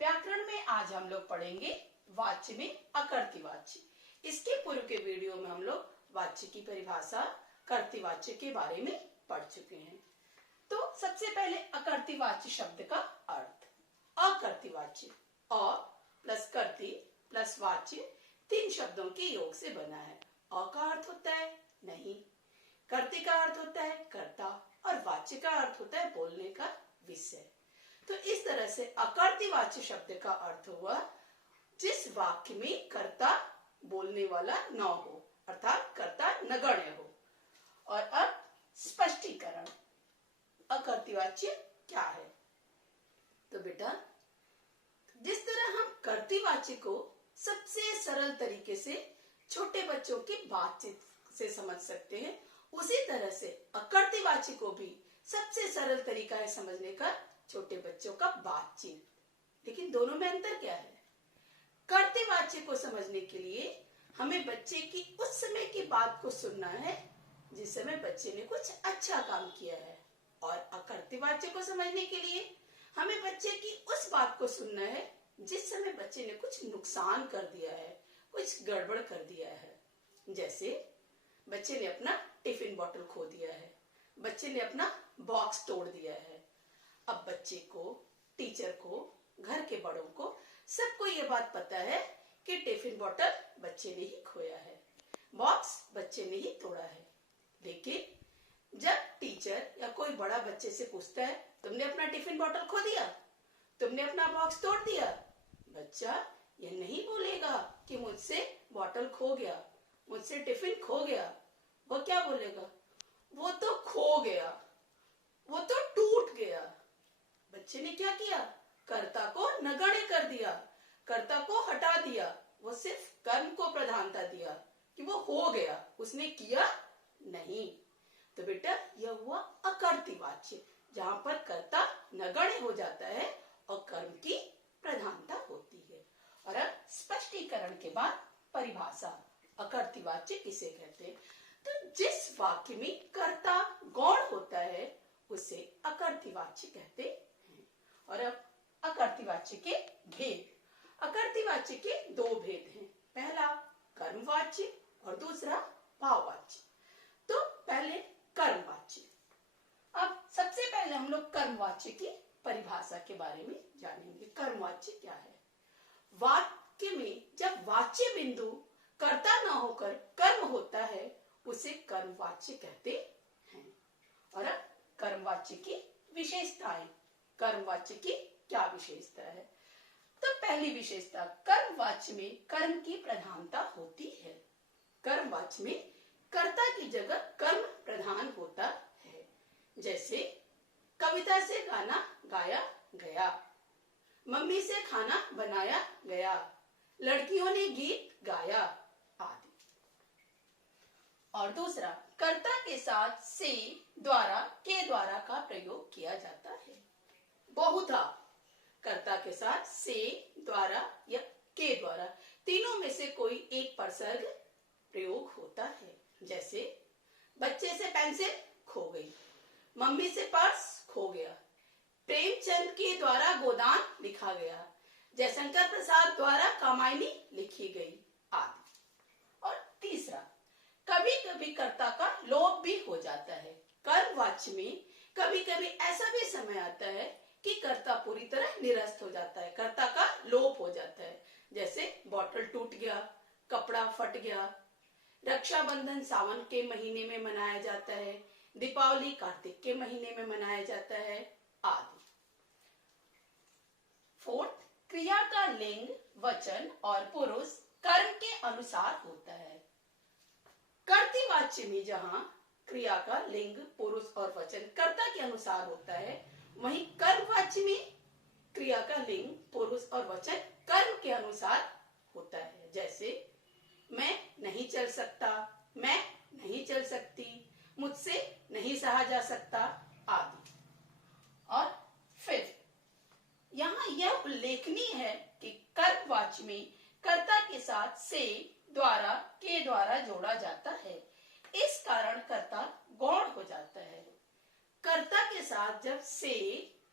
व्याकरण में आज हम लोग पढ़ेंगे वाच्य में अकर्तृ वाच्य। इसके पूर्व के वीडियो में हम लोग वाच्य की परिभाषा, कर्तृ वाच्य के बारे में पढ़ चुके हैं। तो सबसे पहले अकर्तृ वाच्य शब्द का अर्थ। अकर्तृ वाच्य अ प्लस कर्तृ प्लस वाच्य 3 शब्दों के योग से बना है। अ का अर्थ होता है नहीं, कर्तृ का अर्थ होता है कर्ता और वाच्य का अर्थ होता है बोलने का विषय। तो इस तरह से अकर्तृ वाच्य शब्द का अर्थ हुआ जिस वाक्य में कर्ता बोलने वाला न हो, अर्थात कर्ता नगण्य हो। और अब स्पष्टीकरण, अकर्तृ वाच्य क्या है। तो बेटा, जिस तरह हम कर्तृ वाच्य को सबसे सरल तरीके से छोटे बच्चों की बातचीत से समझ सकते हैं, उसी तरह से अकर्तृ वाच्य को भी सबसे सरल तरीका है समझने का छोटे बच्चों का बातचीत। लेकिन दोनों में अंतर क्या है? कर्तृ वाच्य को समझने के लिए हमें बच्चे की उस समय की बात को सुनना है जिस समय बच्चे ने कुछ अच्छा काम किया है, और अकर्तृ वाच्य को समझने के लिए हमें बच्चे की उस बात को सुनना है जिस समय बच्चे ने कुछ नुकसान कर दिया है, कुछ गड़बड़ कर दिया है। जैसे बच्चे ने अपना टिफिन बॉटल खो दिया है, बच्चे ने अपना बॉक्स तोड़ दिया है। अब बच्चे को, टीचर को, घर के बड़ों को, सबको ये बात पता है कि टिफिन बॉटल बच्चे ने ही खोया है, बॉक्स बच्चे ने ही तोड़ा है। लेकिन जब टीचर या कोई बड़ा बच्चे से पूछता है, तुमने अपना टिफिन बॉटल खो दिया, तुमने अपना बॉक्स तोड़ दिया, बच्चा ये नहीं बोलेगा कि मुझसे बॉटल खो गया, मुझसे टिफिन खो गया। वो क्या बोलेगा? वो तो खो गया, वो तो टूट गया। बच्चे ने क्या किया? कर्ता को नगण्य कर दिया, कर्ता को हटा दिया। वो सिर्फ कर्म को प्रधानता दिया कि वो हो गया, उसने किया नहीं। तो बेटा, यह हुआ अकर्तृ वाच्य, जहां पर कर्ता नगण्य हो जाता है और कर्म की प्रधानता होती है। और अब स्पष्टीकरण के बाद परिभाषा, अकर्तृ वाच्य किसे कहते हैं? तो जिस वाक्य में कर्ता गौण होता है उसे अकर्तृ वाच्य कहते हैं। और अब अकर्तृ वाच्य के भेद। अकर्तृ वाच्य के 2 भेद हैं, पहला कर्मवाच्य और दूसरा भाववाच्य। तो पहले कर्मवाच्य। अब सबसे पहले हम लोग कर्मवाच्य की परिभाषा के बारे में जानेंगे। कर्मवाच्य क्या है? वाक्य में जब वाच्य बिंदु कर्ता न होकर कर्म होता है उसे कर्मवाच्य कहते हैं। और अब कर्मवाच्य की विशेषताएं, कर्मवाच्य की क्या विशेषता है? तो पहली विशेषता, कर्मवाच्य में कर्म की प्रधानता होती है। कर्मवाच्य में कर्ता की जगह कर्म प्रधान होता है। जैसे कविता से गाना गाया गया, मम्मी से खाना बनाया गया, लड़कियों ने गीत गाया आदि। और दूसरा, कर्ता के साथ से, द्वारा, के द्वारा का प्रयोग किया जाता है। बहुधा कर्ता के साथ से, द्वारा या के द्वारा, तीनों में से कोई एक प्रसर्ग प्रयोग होता है। जैसे बच्चे से पेंसिल खो गई, मम्मी से पर्स खो गया, प्रेमचंद के द्वारा गोदान लिखा गया, जयशंकर प्रसाद द्वारा कामायनी लिखी गई आदि। और तीसरा, कभी कभी कर्ता का लोप भी हो जाता है। कर्मवाच्य में कभी कभी ऐसा भी समय आता है कि कर्ता पूरी तरह निरस्त हो जाता है, कर्ता का लोप हो जाता है। जैसे बॉटल टूट गया, कपड़ा फट गया, रक्षाबंधन सावन के महीने में मनाया जाता है, दीपावली कार्तिक के महीने में मनाया जाता है आदि। 4, क्रिया का लिंग, वचन और पुरुष कर्म के अनुसार होता है। कर्तृ वाच्य में जहां क्रिया का लिंग, पुरुष और वचन कर्ता के अनुसार होता है, वहीं कर्मवाच्य में क्रिया का लिंग, पुरुष और वचन कर्म के अनुसार होता है। जैसे मैं नहीं चल सकता, मैं नहीं चल सकती, मुझसे नहीं सहा जा सकता आदि। और फिर यहाँ यह उल्लेखनीय है कि कर्मवाच्य में कर्ता के साथ से, द्वारा, के द्वारा जोड़ा जाता है। इस कारण कर्ता गौण हो जाता है। कर्ता के साथ जब से,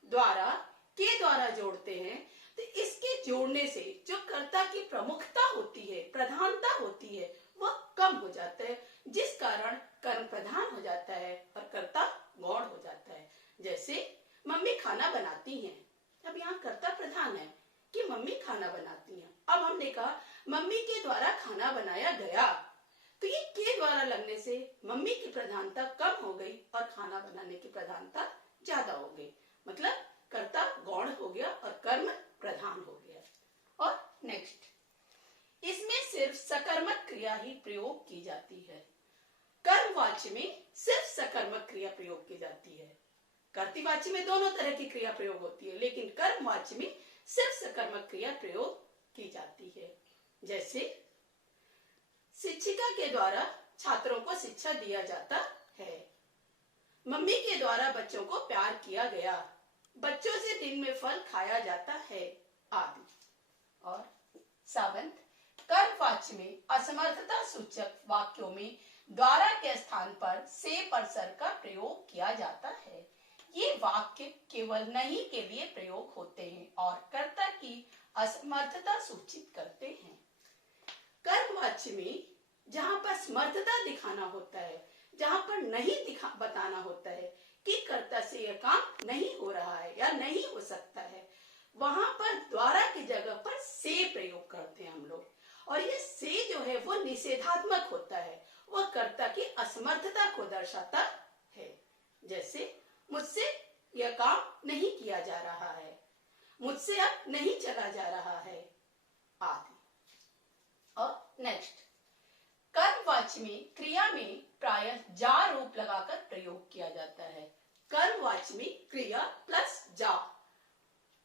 द्वारा, के द्वारा जोड़ते हैं तो इसके जोड़ने से जो कर्ता की प्रमुखता होती है, प्रधानता होती है, वह कम हो जाता है, जिस कारण कर्म प्रधान हो जाता है और कर्ता गौण हो जाता है। जैसे मम्मी खाना बनाती हैं, अब यहाँ कर्ता प्रधान है कि मम्मी खाना बनाती हैं। अब हमने कहा मम्मी के द्वारा खाना बनाया गया, तो ये के द्वारा लगने से मम्मी की प्रधानता कम हो गई और खाना बनाने की प्रधानता ज्यादा हो गई, मतलब कर्ता गौण हो गया और कर्म प्रधान हो गया। और नेक्स्ट, इसमें सिर्फ सकर्मक क्रिया ही प्रयोग की जाती है। कर्मवाच्य में सिर्फ सकर्मक क्रिया प्रयोग की जाती है। कर्तृवाच्य में दोनों तरह की क्रिया प्रयोग होती है, लेकिन कर्मवाच्य में सिर्फ सकर्मक क्रिया प्रयोग की जाती है। जैसे शिक्षिका के द्वारा छात्रों को शिक्षा दिया जाता है, मम्मी के द्वारा बच्चों को प्यार किया गया, बच्चों से दिन में फल खाया जाता है, आदि। और सावंत, कर्मवाच्य में असमर्थता सूचक वाक्यों में द्वारा के स्थान पर से परसर का प्रयोग किया जाता है। ये वाक्य केवल नहीं के लिए प्रयोग होते हैं और कर्ता की असमर्थता सूचित करते हैं। कर्मवाच्य में जहाँ पर समर्थता दिखाना होता है, जहाँ पर नहीं बताना होता है कि कर्ता से यह काम नहीं हो रहा है या नहीं हो सकता है, वहां पर द्वारा की जगह पर से प्रयोग करते हैं हम लोग। और ये से जो है वो निषेधात्मक होता है, वह कर्ता की असमर्थता को दर्शाता है। जैसे मुझसे यह काम नहीं किया जा रहा है, मुझसे अब नहीं चला जा रहा है, आदि। और नेक्स्ट, कर्मवाच्य में क्रिया में प्रायः जा रूप लगाकर प्रयोग किया जाता है। कर्मवाच्य में क्रिया प्लस जा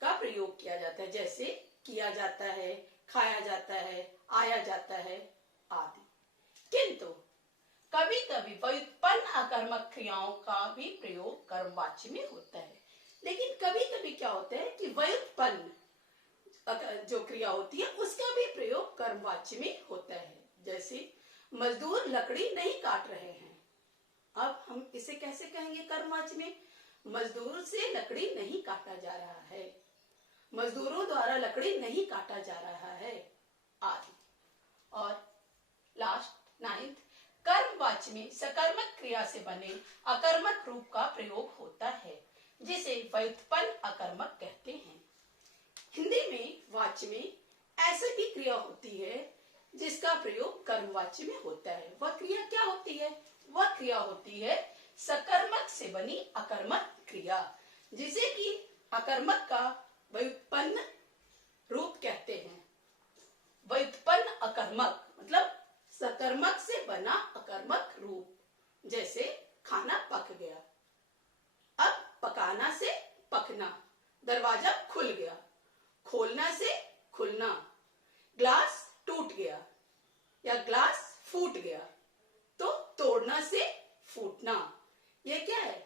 का प्रयोग किया जाता है, जैसे किया जाता है, खाया जाता है, आया जाता है, आदि। किंतु कभी कभी व्युत्पन्न अकर्मक क्रियाओं का भी प्रयोग कर्मवाच्य में होता है, लेकिन कभी कभी क्या होता है कि व्युत्पन्न जो क्रिया होती है उसका भी प्रयोग कर्मवाच्य में होता है। जैसे मजदूर लकड़ी नहीं काट रहे हैं, अब हम इसे कैसे कहेंगे कर्मवाच्य में? मजदूर से लकड़ी नहीं काटा जा रहा है, मजदूरों द्वारा लकड़ी नहीं काटा जा रहा है, आदि। और लास्ट 9th, कर्मवाच्य में सकर्मक क्रिया से बने अकर्मक रूप का प्रयोग होता है, जिसे व्युत्पन्न अकर्मक कहते हैं। हिंदी में वाच्य में ऐसी भी क्रिया होती है जिसका प्रयोग कर्मवाच्य में होता है। वह क्रिया क्या होती है? वह क्रिया होती है सकर्मक से बनी अकर्मक क्रिया, जिसे कि अकर्मक का व्युत्पन्न रूप कहते हैं। व्युत्पन्न अकर्मक मतलब सकर्मक से बना अकर्मक रूप। जैसे खाना पक गया, अब पकाना से पकना, दरवाजा खुल गया, खोलना से खुलना, ग्लास टूट गया या ग्लास फूट गया, तो तोड़ना से फूटना। यह क्या है?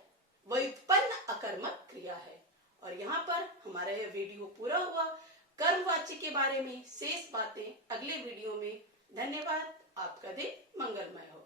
व्युत्पन्न अकर्मक क्रिया है। और यहाँ पर हमारा यह वीडियो पूरा हुआ। कर्मवाच्य के बारे में शेष बातें अगले वीडियो में। धन्यवाद। आपका दिन मंगलमय हो।